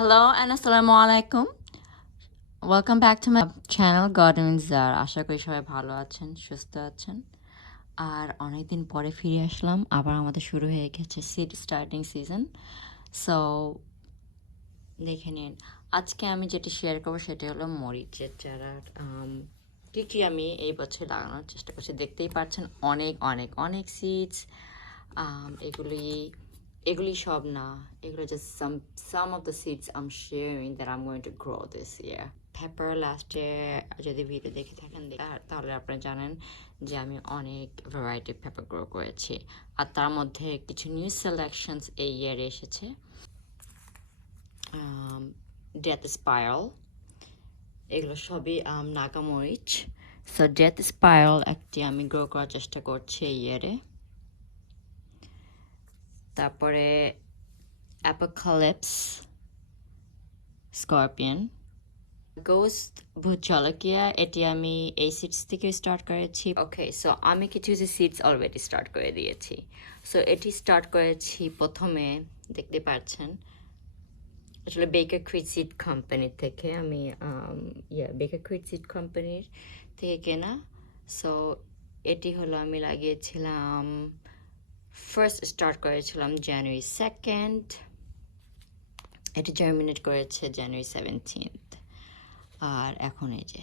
Hello and assalamu alaikum. Welcome back to my channel Garden Zar. আশা করি সবাই ভালো আছেন, সুস্থ আছেন। আর অনেকদিন পরে ফিরে আসলাম, আবার আমাদের শুরু হয়ে গেছে সিড স্টার্টিং সিজন। সো দেখে নিন, আজকে আমি যেটি শেয়ার করবো সেটি হলো মরিচের চারা। কী আমি এই বছর লাগানোর চেষ্টা করছি, দেখতেই পাচ্ছেন অনেক অনেক অনেক সিডস। এগুলি সব না, এগুলো just some of the seeds I'm sharing that I'm going to grow this year. Pepper last year যদি ভিডিও দেখে থাকেন তাহলে আপনারা জানেন যে আমি অনেক ভ্যারাইটি পেপার গ্রো করেছি, আর তার মধ্যে কিছু নিউ সিলেকশনস এই ইয়ারে এসেছে। ডেথ স্পাইরাল, এগুলো সবই নাগা মরিচ। সো ডেথ স্পাইরাল একটি আমি গ্রো করার চেষ্টা করছি এই ইয়ারে। তারপরে অ্যাপোকালিপস স্করপিয়ন, গোস্ট ভূত জলকিয়া, এটি আমি এই সিডস থেকে স্টার্ট করেছি। ওকে, সো আমি কিছু সিডস অলরেডি স্টার্ট করে দিয়েছি। সো এটি স্টার্ট করেছি প্রথমে, দেখতে পাচ্ছেন আসলে বেকার ক্রিট সিড কোম্পানি থেকে আমি বেকার ক্রিট সিড কোম্পানির থেকে কেনা। সো এটি হলো আমি লাগিয়েছিলাম, ফার্স্ট স্টার্ট করেছিলাম জানুয়ারি 2nd, এটি জার্মিনেট করেছে জানুয়ারি 17th, আর এখন এই যে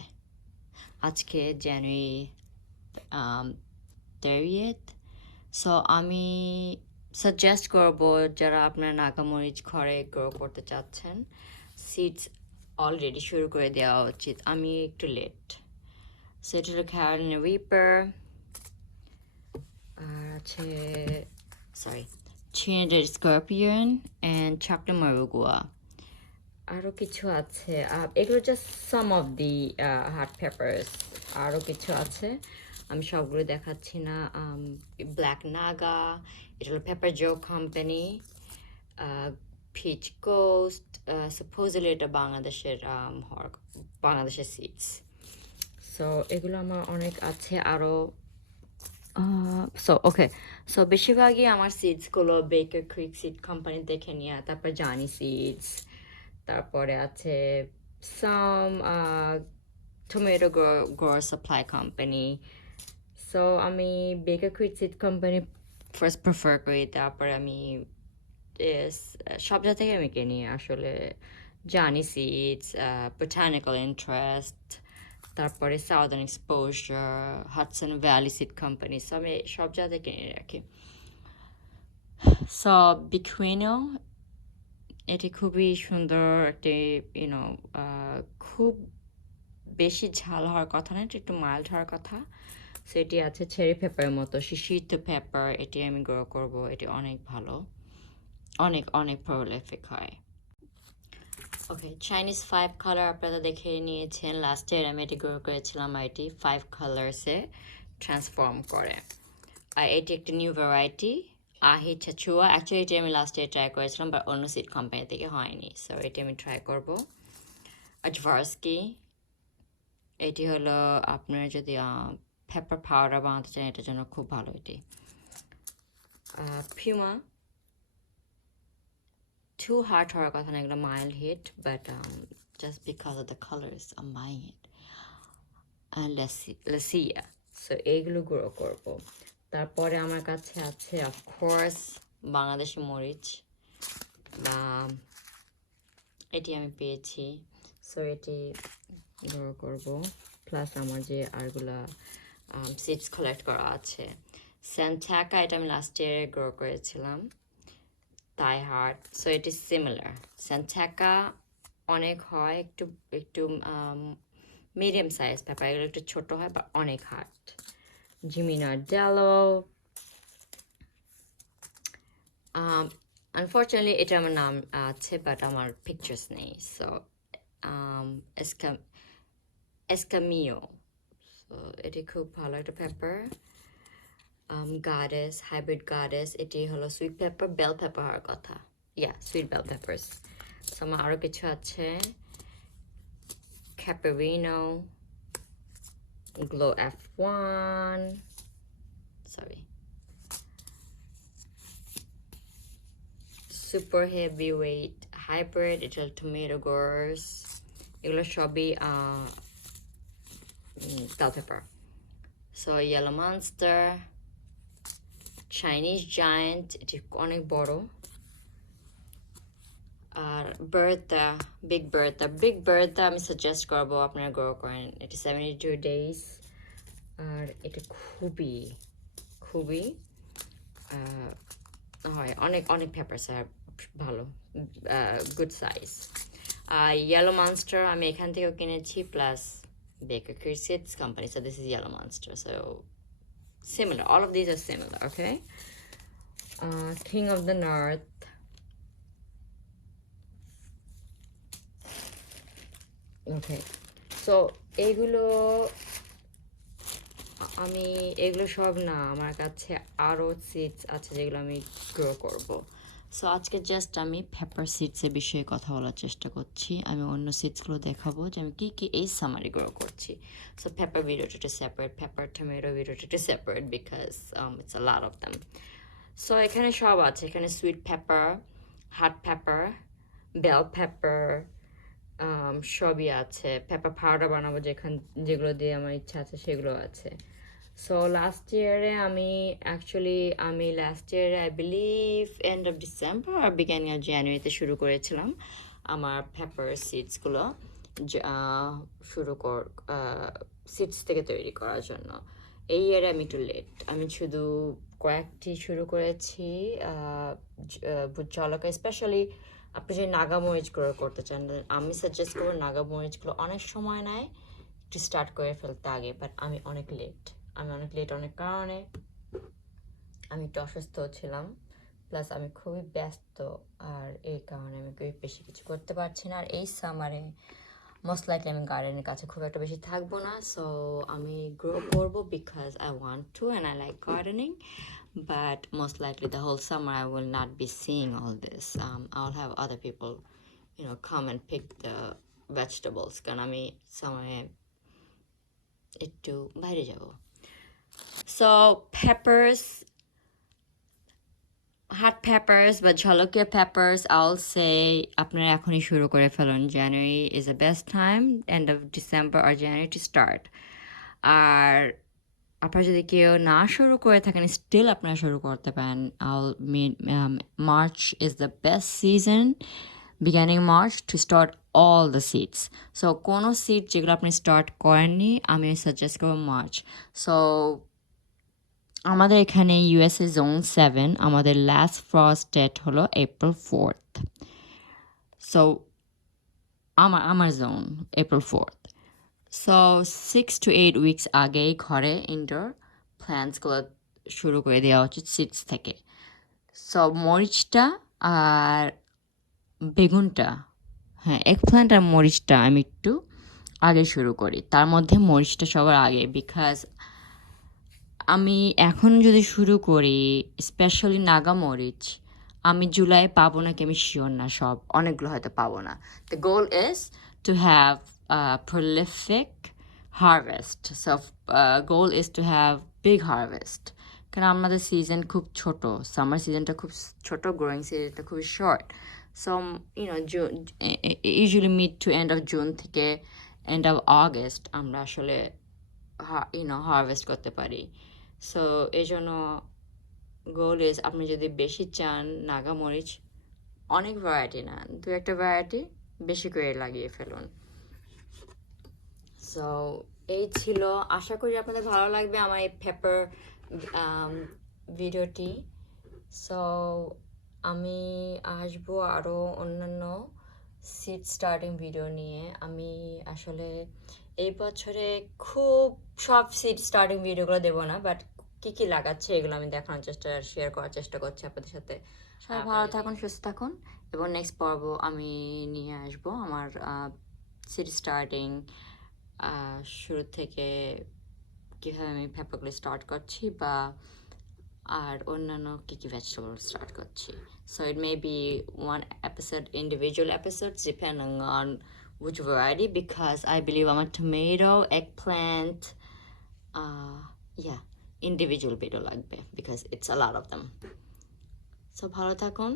আজকে জানুয়ারি 30th। সো আমি সাজেস্ট করব যারা আপনার নাগামরিচ ঘরে গ্রো করতে চাচ্ছেন, সিডস অলরেডি শুরু করে দেওয়া উচিত। আমি একটু লেট। সো এটা হলো ক্যারোলিনা রিপার, আর আছে Trinidad Scorpion and Chocolate Marugua। আরও কিছু আছে, এগুলো just some of the hot papers. আরও কিছু আছে, আমি সবগুলো দেখাচ্ছি না। ব্ল্যাক নাগা, এটা হলো পেপার জো কোম্পানি। পিচ কোস্ট, সাপোজলি এটা বাংলাদেশের সিডস। সো এগুলো আমার অনেক আছে আরও। সো বেশিরভাগই আমার সিডসগুলো বেকার ক্রিক সিড কোম্পানি দেখে নিয়ে, তারপর জানি সিডস, তারপরে আছে some tomato grower supply company. So আমি Baker Creek seed company first prefer করি, তারপরে আমি সব জায়গা থেকে আমি কিনি আসলে। জানি সিডস, বোটানিক্যাল ইন্টারেস্ট, তারপরে southern exposure, Hudson valley seed company. So আমি সব জায়গায় কিনে রাখি। সো বিকুইনো, এটি খুবই সুন্দর একটি খুব বেশি ঝাল হওয়ার কথা না, একটু মাইল্ড হওয়ার কথা। সো এটি আছে চেরি পেপারের মতো, শিশিত পেপার, এটি আমি গ্রো করব। এটি অনেক ভালো, অনেক অনেক প্রলিফিক হয়। ওকে, চাইনিজ 5 কালার আপনারা দেখে নিয়েছেন, লাস্ট ইয়ার আমি এটি গ্রো করেছিলাম, আর এটি 5 কালার্সে ট্রান্সফর্ম করে। আর এটি একটি নিউ ভ্যারাইটি আহি চাচুয়া। অ্যাকচুয়ালি এটি আমি লাস্ট ইয়ার ট্রাই করেছিলাম, বাট অন্য সিড কোম্পানি থেকে হয়নি। সো এটি আমি ট্রাই করবো। আজভার্সকি, এটি হলো আপনার যদি পেপার পাউডার বানাতে চান, এটার জন্য খুব ভালো এটি। পিউমা, too hard হওয়ার কথা না, এগুলো mild heat, but just because of the colors I'm buying it. লাসিয়া, সো এইগুলো গ্রো করবো। তারপরে আমার কাছে আছে অফকোর্স বাংলাদেশি মরিচ, বা এটি আমি পেয়েছি। সো এটি গ্রো করব, প্লাস আমার যে আরগুলা সিডস কালেক্ট করা আছে। স্যান্টাকা, এটা আমি লাস্ট ইয়ারে গ্রো করেছিলাম। তাই হার্ট, সো এটি সিমিলার। স্যান্টাকা অনেক হয়, একটু একটু মিডিয়াম সাইজ পেপার, এগুলো একটু ছোটো হয় বা অনেক হার্ট। জিমিনা ডেলো, আনফর্চুনেটলি এটা আমার নাম আছে, বাট আমার পিকচার্স নেই। সো এসকামিও, সো এটি খুব ভালো একটা পেপার। গাডেস, হাইব্রিড গাডেস, এটি হলো সুইট পেপার, বেল পেপার হওয়ার কথা, সুইট বেল পেপার্স। সো আমার আরও কিছু আছে, ক্যাপারিনো, glow F1, super heavyweight hybrid, এটা হলো টমেটো গোর্স, এগুলো সবই bell pepper. So yellow monster, Chinese giant, এটি অনেক বড়, আর বিগ বার্তা আমি সাজেস্ট করবো আপনারা গ্রো করেন, এটা 72 days, আর এটা খুবই খুবই হয়, অনেক অনেক পেপার স্যার, ভালো, গুড সাইজ। ইয়েলো মনস্টার আমি এখান থেকেও কিনেছি, plus Baker Seeds company, so this is yellow monster, so similar, all of these are similar, okay. King of the North, okay, so এগুলো আমি এগুলো সব না, আমার কাছে আরও সিডস আছে যেগুলো আমি গ্রো করব। সো আজকে জাস্ট আমি পেপার সিডসের বিষয়ে কথা বলার চেষ্টা করছি, আমি অন্য সিডসগুলো দেখাবো যে আমি কী কী এই সামারি গ্রো করছি। সো পেপার ভিডিওটা সেপারেট, পেপার টমেটো ভিডিওটা separate, because it's a lot of them. So এখানে সব আছে, এখানে sweet pepper, hot pepper, bell pepper, সবই আছে। পেপার পাউডার বানাবো যেগুলো দিয়ে আমার ইচ্ছা আছে সেগুলো আছে। সো লাস্ট ইয়ারে আমি লাস্ট ইয়ারে I believe end of December R beginning of জানুয়ারিতে শুরু করেছিলাম আমার পেপার সিডসগুলো সিডস থেকে তৈরি করার জন্য। এই ইয়ারে আমি একটু লেট, আমি শুধু কয়েকটি শুরু করেছি জলকা, স্পেশালি আপনি যদি নাগা মরিচ গ্রো করতে চান, আমি সাজেস্ট করবো নাগা মরিচগুলো অনেক সময় নেয় একটু স্টার্ট করে ফেলতে আগে, বাট আমি অনেক লেট অনেক কারণে আমি একটু অসুস্থ ছিলাম, প্লাস আমি খুবই ব্যস্ত, আর এই কারণে আমি খুবই বেশি কিছু করতে পারছি না। আর এই সামারে মোস্ট লাইকলি আমি গার্ডেনের কাছে খুব একটা বেশি থাকবো না, সো আমি গ্রো করবো because I want to and I like gardening, but most likely the whole summer I will not be seeing all this. I'll have other people, come and pick the vegetables, কারণ আমি সময়ে একটু বাইরে যাব। So peppers, hot peppers বা ঝলকিয়া peppers, I'll say আপনারা এখনই শুরু করে ফেলুন। January is the best time, end of December or January to start. আর আপনারা যদি কেউ না শুরু করে থাকেন, স্টিল আপনারা শুরু করতে পারেন। March is the best season, beginning March, to start all the seeds. So কোনো সিড যেগুলো আপনি স্টার্ট করেননি আমি সাজেস্ট করবো মার্চ। সো আমাদের এখানে ইউএসএ জোন 7, আমাদের লাস্ট ফ্রস্ট ডেট হলো April 4th। সো আমার zone April 4th। So 6 to 8 weeks আগেই ঘরে ইনডোর প্ল্যান্টসগুলো শুরু করে দেওয়া উচিত সিডস থেকে। সো মরিচটা আর বেগুনটা, হ্যাঁ, এগ প্ল্যান্ট আর মরিচটা আমি একটু আগে শুরু করি, তার মধ্যে মরিচটা সবার আগে, বিকজ আমি এখন যদি শুরু করি স্পেশালি নাগা মরিচ, আমি জুলাই পাবো নাকি আমি শিওর না, অনেকগুলো হয়তো পাবো না। The goal is to have prolific harvest, so goal is to have big harvest, কারণ আমাদের সিজন খুব ছোট, সামার সিজনটা খুব ছোট, গ্রোয়িং সিজনটা খুবই short. So usually mid to end of June থেকে এন্ড অফ আগস্ট আমরা আসলে হারভেস্ট করতে পারি। সো এই জন্য গোল ইজ, আপনি যদি বেশি চান নাগা মরিচ, অনেক ভ্যারাইটি না, 2-1 ভ্যারাইটি বেশি করে লাগিয়ে ফেলুন। সো এই ছিল, আশা করি আপনাদের ভালো লাগবে আমার এই পেপার ভিডিওটি। সো আমি আসবো আরও অন্যান্য সিড স্টার্টিং ভিডিও নিয়ে। আমি আসলে এই বছরে খুব সব সিড স্টার্টিং ভিডিওগুলো দেবো না, বাট কী কী লাগাচ্ছে এগুলো আমি দেখানোর শেয়ার করার চেষ্টা করছি আপনাদের সাথে। সবাই ভালো থাকুন, সুস্থ থাকুন, এবং নেক্সট পর্ব আমি নিয়ে আসবো আমার সিড স্টার্টিং শুরু থেকে কীভাবে আমি পেপারগুলো স্টার্ট করছি, বা আর অন্যান্য কী কী ভেজিটেবল স্টার্ট করছি। So it may be one episode, individual episodes depending on which variety, because I believe I'm a tomato, eggplant, individual video লাগবে because it's a lot of them. So ভালো থাকুন,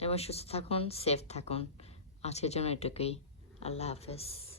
এবং সুস্থ থাকুন, সেফ থাকুন। আজকের জন্য এটুকুই। আল্লাহ হাফেজ।